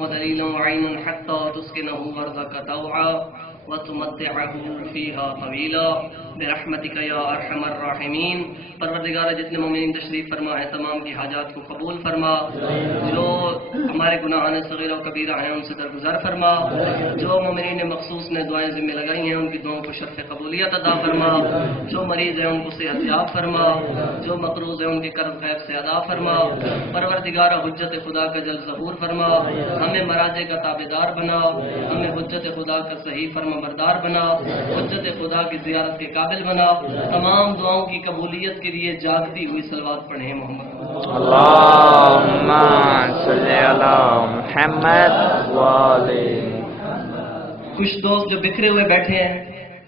ودليلا وعينا حتى تسكنه أرضك طوعا وتمتعه فيها طويلا برحمتك يا ارحم الراحمین۔ پروردگار جتنے مومنین تشریف فرما ہے تمام کی حاجات کو قبول فرما، جو ہمارے گناہان صغیرہ و کبیرہ ہیں ان سے درگزر فرما، جو مومنین مخصوص نے دعائیں ذمہ لگائی ہیں ان کی دعاؤں کو شرف قبولیت عطا فرما، جو مریض ہیں ان کو صحت یاب فرما، جو مقروض ہیں ان کے قرض خیر سے ادا فرما۔ پروردگار حجت خدا کا جل ظہور فرما، ہمیں مراجع کا تابعدار بنا، ہمیں حجت خدا کا صحیح فرما بردار بنا، حجت خدا کی زیارت کے قابل بنا۔ تمام دعاؤں کی قبولیت کے لیے جاگتی ہوئی صلوات پڑھیں محمد اللہم صلی علی محمد وآلہ۔ کچھ دوست جو بکھرے ہوئے بیٹھے ہیں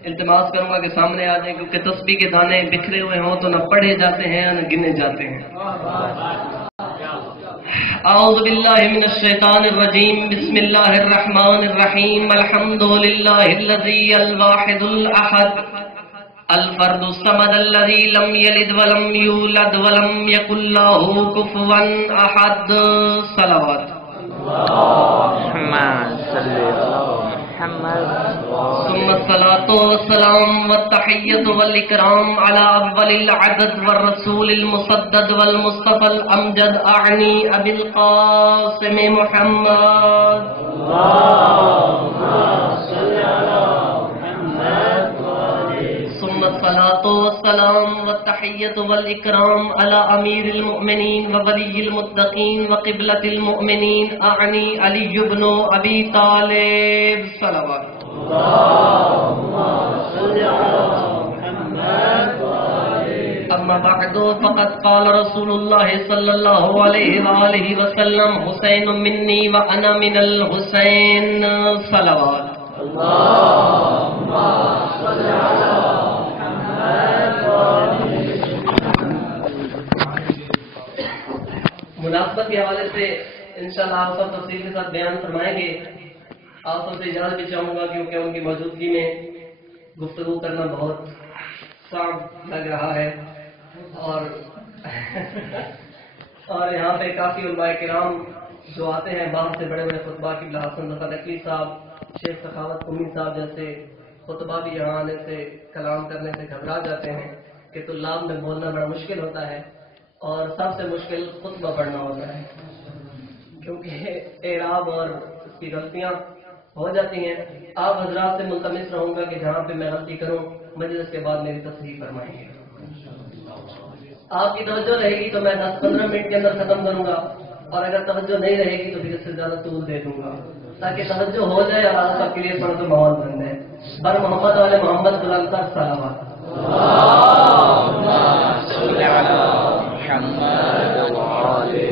التماس کروں گا کہ سامنے آ جائیں، کیونکہ تسبیح کے دانے بکھرے ہوئے ہوں تو نہ پڑھے جاتے ہیں نہ گنے جاتے ہیں۔ اعوذ باللہ من الشیطان الرجیم، بسم اللہ الرحمن الرحیم، الحمد للہ الذی الواحد الاحد الفرد الصمد الذي لم يلد ولم يولد ولم يكن له كفوا احد۔ صلوات اللہم صلی علی محمد ثم الصلاة والسلام والتحية والإكرام على أفضل العدد والرسول المسدد والمصطفى الأمجد أعني أبي القاسم محمد اللہم صلی علی محمد ثم الصلاة والسلام والتحية والإكرام على أمير المؤمنين وولي المتقين وقبلة المؤمنين أعني علي بن أبي طالب۔ صلوات اللہم صلی علی محمد اما بعد فقد قال رسول الله صلى الله عليه وآله وسلم حسين مني وأنا من الحسين۔ صلوات اللہم صلی علی مناسبت کے حوالے سے انشاءاللہ آپ سب تفصیل کے ساتھ بیان فرمائیں گے۔ آپ سب سے اجازت بھی چاہوں گا کیونکہ ان کی موجودگی میں گفتگو کرنا بہت صعب لگ رہا ہے، اور یہاں پہ کافی علماء کرام جو آتے ہیں باہر سے بڑے بڑے خطبہ کی حسن ظفر نقوی صاحب، شیخ سخاوت قمی صاحب جیسے خطبہ بھی یہاں آنے سے کلام کرنے سے گھبرا جاتے ہیں کہ طلاب میں بولنا بڑا مشکل ہوتا ہے، اور سب سے مشکل خطبہ پڑھنا ہوتا ہے کیونکہ اعراب اور اس کی غلطیاں ہو جاتی ہیں۔ آپ حضرات سے ملتمس رہوں گا کہ جہاں پہ میں غلطی کروں مجلس کے بعد میری تصحیح فرمائیں گے۔ آپ کی توجہ رہے گی تو میں 10-15 منٹ کے اندر ختم کروں گا، اور اگر توجہ نہیں رہے گی تو پھر اس سے زیادہ طول دے دوں گا تاکہ توجہ ہو جائے اور آپ سب کے لیے پڑھ تو ماحول بن جائے۔ بر محمد والے محمد غلام صاحب صلوات اللہم صلی علی محمد وآلہ۔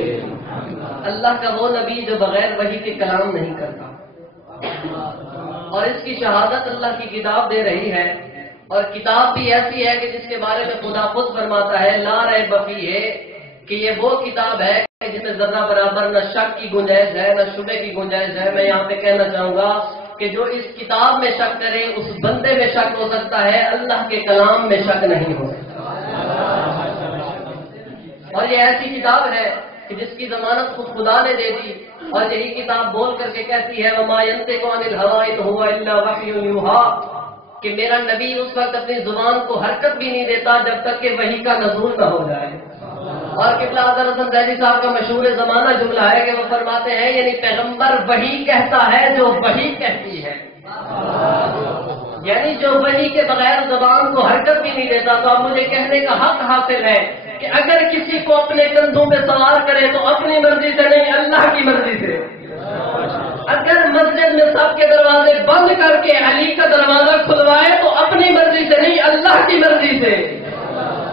اللہ کا وہ نبی جو بغیر وحی کے کلام نہیں کرتا، اور اس کی شہادت اللہ کی کتاب دے رہی ہے، اور کتاب بھی ایسی ہے کہ جس کے بارے میں خدا خود فرماتا ہے لا ریب فیہ کہ یہ وہ کتاب ہے کہ جس میں ذرہ برابر نہ شک کی گنجائش ہے نہ شبے کی گنجائش ہے۔ میں یہاں پہ کہنا چاہوں گا کہ جو اس کتاب میں شک کرے اس بندے میں شک ہو سکتا ہے، اللہ کے کلام میں شک نہیں ہو سکتا۔ اور یہ ایسی کتاب ہے کہ جس کی ضمانت خود خدا نے دے دی، اور یہی کتاب بول کر کے کہتی ہے وما ينطق عن الهوى ان هو الا وحي يوحى کہ میرا نبی اس وقت اپنی زبان کو حرکت بھی نہیں دیتا جب تک کہ وحی کا نزول نہ ہو جائے۔ اور قبلہ حضرت حسن ذیلی صاحب کا مشہور زمانہ جملہ ہے کہ وہ فرماتے ہیں یعنی پیغمبر وحی کہتا ہے جو وحی کہتی ہے، یعنی جو وحی کے بغیر زبان کو حرکت بھی نہیں دیتا۔ تو اب مجھے کہنے کا حق حاصل ہے کہ اگر کسی کو اپنے کندھوں پہ سوار کرے تو اپنی مرضی سے نہیں، اللہ کی مرضی سے۔ اگر مسجد میں سب کے دروازے بند کر کے علی کا دروازہ کھلوائے تو اپنی مرضی سے نہیں، اللہ کی مرضی سے۔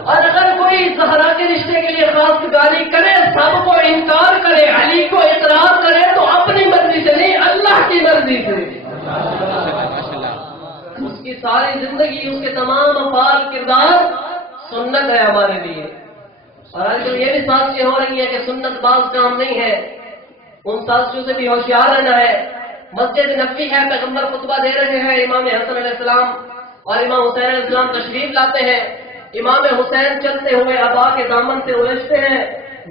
اور اگر کوئی زہرا کے رشتے کے لیے خواستگاری کرے، سب کو انکار کرے، علی کو اقرار کرے تو اپنی مرضی سے نہیں، اللہ کی مرضی سے۔ اس کی ساری زندگی، اس کے تمام افعال کردار سنت ہے ہمارے لیے۔ اور آج کل یہ بھی سازشیں ہو رہی ہیں کہ سنت باز کام نہیں ہے، ان سازشوں سے بھی ہوشیار رہنا ہے۔ مسجد نبوی ہے، پیغمبر خطبہ دے رہے ہیں، امام حسن علیہ السلام اور امام حسین علیہ السلام تشریف لاتے ہیں۔ امام حسین چلتے ہوئے ابا کے دامن سے الجھتے ہیں،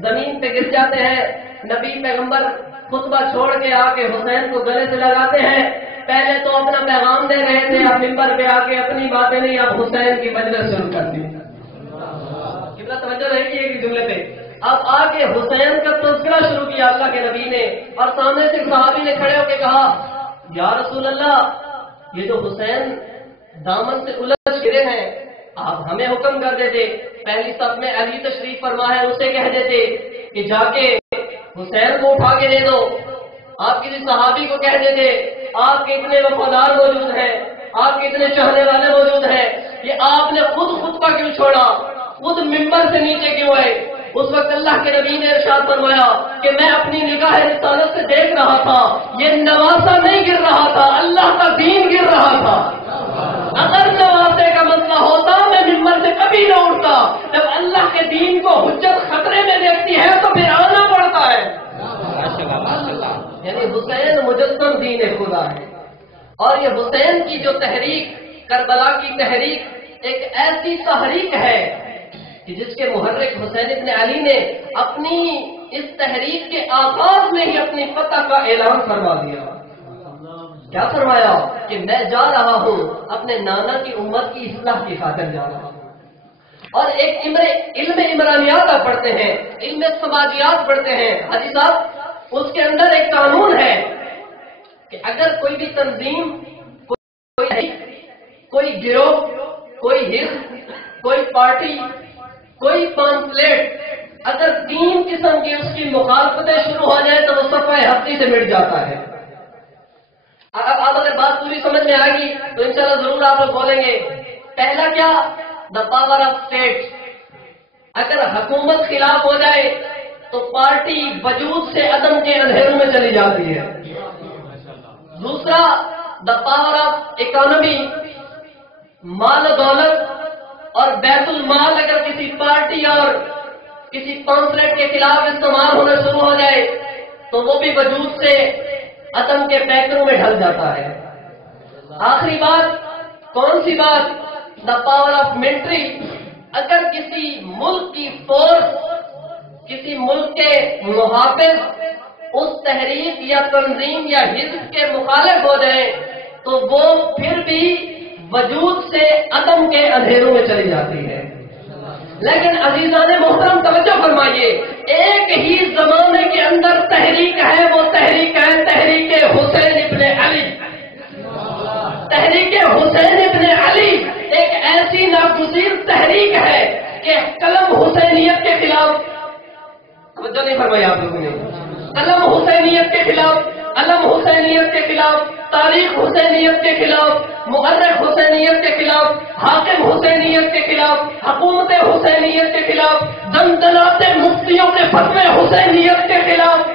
زمین پہ گر جاتے ہیں۔ نبی پیغمبر خطبہ چھوڑ کے آ کے حسین کو گلے سے لگاتے ہیں. پہلے تو اپنا پیغام دے رہے تھے، اب ممبر پہ آ کے اپنی باتیں نہیں، اب حسین کی مجلس شروع کر دی. کتنا توجہ رہے گی ایک جملے پہ. اب آ کے حسین کا تذکرہ شروع کیا اللہ کے نبی نے، اور سامنے سے صحابی نے کھڑے ہو کے کہا یا رسول اللہ، یہ جو حسین دامن سے الجھ گرے ہیں، آپ ہمیں حکم کر دیتے، پہلی صف میں علی تشریف فرما ہے، اسے کہہ دیتے کہ جا کے حسین کو اٹھا کے دے دو. آپ کسی صحابی کو کہہ دیتے، آپ کے اتنے وفادار موجود ہیں، آپ کے اتنے چاہنے والے موجود ہیں، یہ آپ نے خود خطبہ کیوں چھوڑا، خود ممبر سے نیچے کیوں آئے؟ اس وقت اللہ کے نبی نے ارشاد فرمایا کہ میں اپنی نگاہ رسالت سے دیکھ رہا تھا، یہ نواسا نہیں گر رہا تھا، اللہ کا دین گر رہا تھا. اگر نواسے کا مسئلہ ہوتا میں ممبر سے کبھی نہ اٹھتا. جب اللہ کے دین کو حجت خطرے میں دیکھتی ہے تو پھر آنا پڑتا ہے. یعنی حسین مجسم دین خدا ہے. اور یہ حسین کی جو تحریک، کربلا کی تحریک، ایک ایسی تحریک ہے کہ جس کے محرک حسین ابن علی نے اپنی اس تحریک کے آغاز میں ہی اپنی فتح کا اعلان فرما دیا. کیا فرمایا کہ میں جا رہا ہوں اپنے نانا کی امت کی اصلاح کی خاطر جا رہا ہوں. اور ایک علم عمرانیات آپ پڑھتے ہیں، علم سماجیات پڑھتے ہیں حاجی صاحب، اس کے اندر ایک قانون ہے کہ اگر کوئی بھی تنظیم، کوئی گروہ، کوئی حزب، کوئی پارٹی، کوئی پامفلیٹ اگر 3 قسم کی اس کی مخالفتیں شروع ہو جائے تو وہ صفحہ ہستی سے مٹ جاتا ہے. آپ اگر بات پوری سمجھ میں آئے گی تو انشاءاللہ ضرور آپ لوگ بولیں گے. پہلا کیا؟ The power of state. اگر حکومت خلاف ہو جائے تو پارٹی وجود سے عدم کے اندھیروں میں چلی جاتی ہے. دوسرا دا پاور آف اکانومی. مال و دولت اور بیت المال اگر کسی پارٹی اور کسی پامفلیٹ کے خلاف استعمال ہونا شروع ہو جائے تو وہ بھی وجود سے عدم کے پیکروں میں ڈھل جاتا ہے. آخری بات کون سی بات؟ The power of military. اگر کسی ملک کی فورس، کسی ملک کے محافظ اس تحریک یا تنظیم یا حزب کے مخالف ہو جائیں تو وہ پھر بھی وجود سے عدم کے اندھیروں میں چلی جاتی ہے. لیکن عزیزان محترم توجہ فرمائیے، ایک ہی زمانے کے اندر تحریک ہے، وہ تحریک ہے تحریک حسین ابن علی. تحریک حسین ابن علی ایک ایسی ناگزیر تحریک ہے کہ قلم حسینیت کے خلاف، توجہ نہیں فرمائی آپ لوگوں نے، قلم حسینیت کے خلاف، علم حسینیت کے خلاف، تاریخ حسینیت کے خلاف، مؤرخ حسینیت کے خلاف، حاکم حسینیت کے خلاف، حکومت حسینیت کے خلاف، دندنات مفتیوں کے فتوے حسینیت کے خلاف.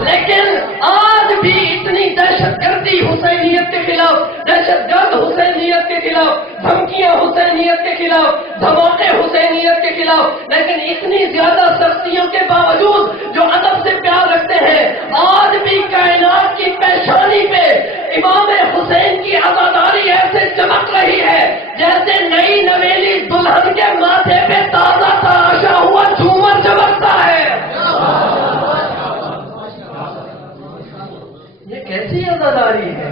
لیکن آج بھی اتنی دہشت گردی حسینیت کے خلاف، دہشت گرد حسینیت کے خلاف، دھمکیاں حسینیت کے خلاف، دھماکے حسینیت کے خلاف، لیکن اتنی زیادہ سختیوں کے باوجود جو ادب سے پیار رکھتے ہیں، آج بھی کائنات کی پیشانی پہ امام حسین کی عزاداری ایسے چمک رہی ہے جیسے نئی نویلی دلہن کے ماتھے پہ تازہ تراشا ہوا جھومر چمکتا ہے. یہ کیسی عزاداری ہے،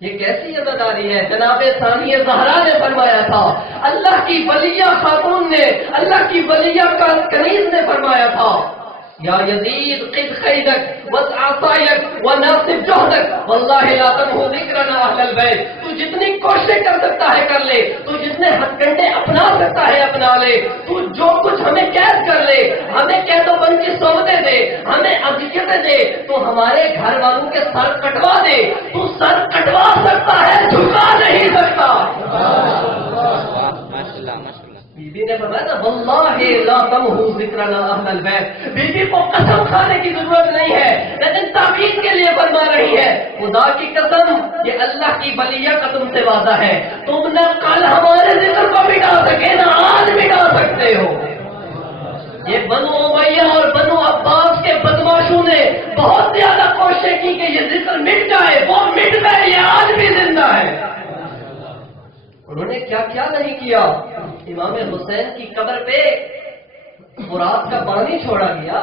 یہ کیسی عزاداری ہے؟ جناب ثانیہ زہرا نے فرمایا تھا، اللہ کی ولیہ خاتون نے، اللہ کی ولیہ کا کنیز نے فرمایا تھا، یا یزید قد خیدک وسعصائک وناصب جہدک واللہ لا تنہو ذکرنا اہل البیت. تو جتنی کوشش کر سکتا ہے کر لے، تو جتنے ہتھ کنڈے اپنا سکتا ہے اپنا لے، تو جو کچھ ہمیں قید کر لے، ہمیں قید و بند کی صحبتیں دے، ہمیں اذیتیں دے، تو ہمارے گھر والوں کے سر کٹوا دے. تو سر کٹوا سکتا ہے، جھکا نہیں سکتا. بی بی نے فرمایا نا واللہ لا تمحو ذکرنا اہل البیت. بی بی کو قسم کھانے کی ضرورت نہیں ہے، لیکن تعویذ کے لیے فرما رہی ہے خدا کی قسم، یہ اللہ کی ولیہ کا تم سے وعدہ ہے، تم نہ کل ہمارے ذکر کو مٹا سکے نہ آج مٹا سکتے ہو. یہ بنو امیہ اور بنو عباس کے بدماشوں نے بہت زیادہ کوشش کی کہ یہ ذکر مٹ جائے، وہ مٹ گئے، یہ آج بھی زندہ ہے. انہوں نے کیا کیا نہیں کیا. امام حسین کی قبر پہ فرات کا پانی چھوڑا گیا.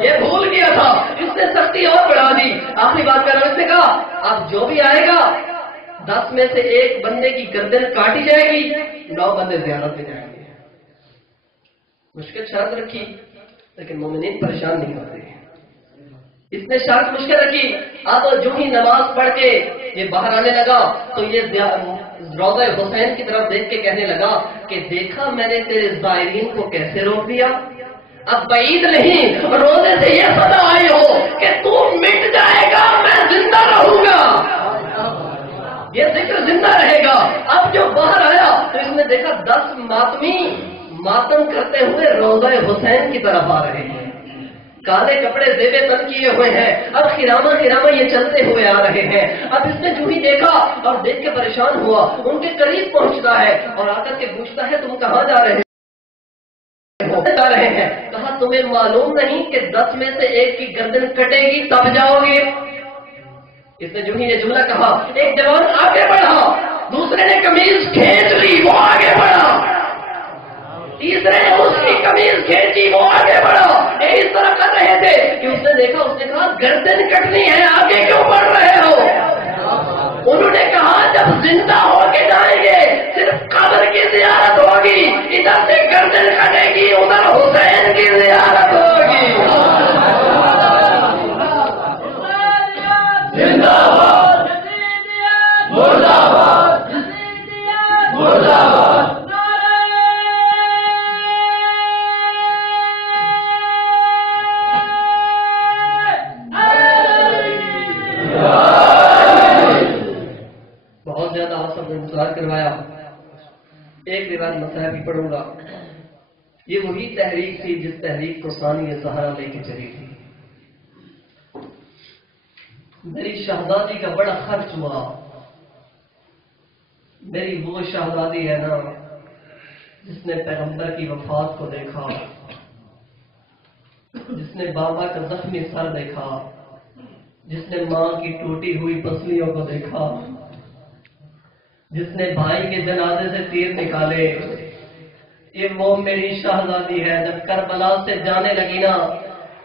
یہ بھول گیا تھا، اس نے سختی اور بڑھا دی۔ آخری بات کر رہا ہوں، اس نے کہا اب جو بھی آئے گا 10 میں سے ایک بندے کی گردن کاٹی جائے گی، 9 بندے زیارت پہ جائیں گے۔ مشکل شرط رکھی، لیکن مومنین پریشان نہیں ہوتے۔ اس نے شرط مشکل رکھی۔ اب جو ہی نماز پڑھ کے یہ باہر آنے لگا تو یہ روضہ حسین کی طرف دیکھ کے کہنے لگا کہ دیکھا میں نے تیرے زائرین کو کیسے روک دیا۔ اب بعید نہیں روزے سے یہ پتہ آئی ہو کہ تو مٹ جائے گا، میں زندہ رہوں گا، یہ ذکر زندہ رہے گا۔ اب جو باہر آیا تو اس نے دیکھا 10 ماتمی ماتم کرتے ہوئے روضہ حسین کی طرف آ رہے ہیں، کالے کپڑے زیبے تن کیے ہوئے ہیں، اب خرامہ یہ چلتے ہوئے آ رہے ہیں۔ اب اس نے جو ہی دیکھا اور دیکھ کے پریشان ہوا، ان کے قریب پہنچتا ہے اور آ کر کے پوچھتا ہے تم کہاں جا رہے ہیں؟ کہا تمہیں معلوم نہیں کہ 10 میں سے ایک کی گردن کٹے گی تب جاؤ گے؟ اس نے جو ہی یہ جملہ کہا ایک جوان آگے بڑھا، دوسرے نے قمیض کھینچ لی وہ آگے بڑھا، تیسرے نے اس کی قمیض کھینچی وہ آگے بڑھا۔ یہ اس طرح کر رہے تھے کہ اس نے دیکھا، اس نے کہا گردن کٹنی ہے آگے کیوں بڑھ رہے ہو؟ انہوں نے کہا جب زندہ ہو کے جائیں گے صرف قبر کی زیارت ہوگی، ادھر سے گردن کٹے گی ادھر حسین کی زیارت ہوگی۔ زندہ باد مردہ باد مردہ باد۔ بہت زیادہ حوصلہ انتظار کروایا۔ ایک روایت مسائل بھی پڑھوں گا۔ یہ وہی تحریک تھی جس تحریک کو ثانی زہرا لے کے چلی تھی۔ میری شہزادی کا بڑا خرچ ہوا، میری وہ شہزادی ہے نا جس نے پیغمبر کی وفات کو دیکھا، جس نے بابا کا زخمی سر دیکھا، جس نے ماں کی ٹوٹی ہوئی پسلیوں کو دیکھا، جس نے بھائی کے جنازے سے تیر نکالے، یہ وہ میری شہزادی ہے۔ جب کربلا سے جانے لگی نا،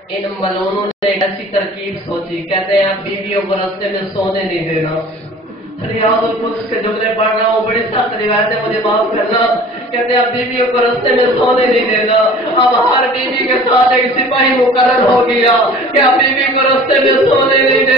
ان ملونوں نے ایسی ترکیب سوچی، کہتے ہیں اب بیویوں کو راستے میں سونے نہیں دینا۔ ریاض القدس کے جملے پڑھ رہا ہوں، بڑی سخت روایت ہے، مجھے معاف کرنا۔ کہتے ہیں اب بیویوں کو راستے میں سونے نہیں دینا۔ اب ہر بیوی کے ساتھ ایک سپاہی مقرر ہو گیا کہ اب بیوی کو راستے میں سونے نہیں دینا۔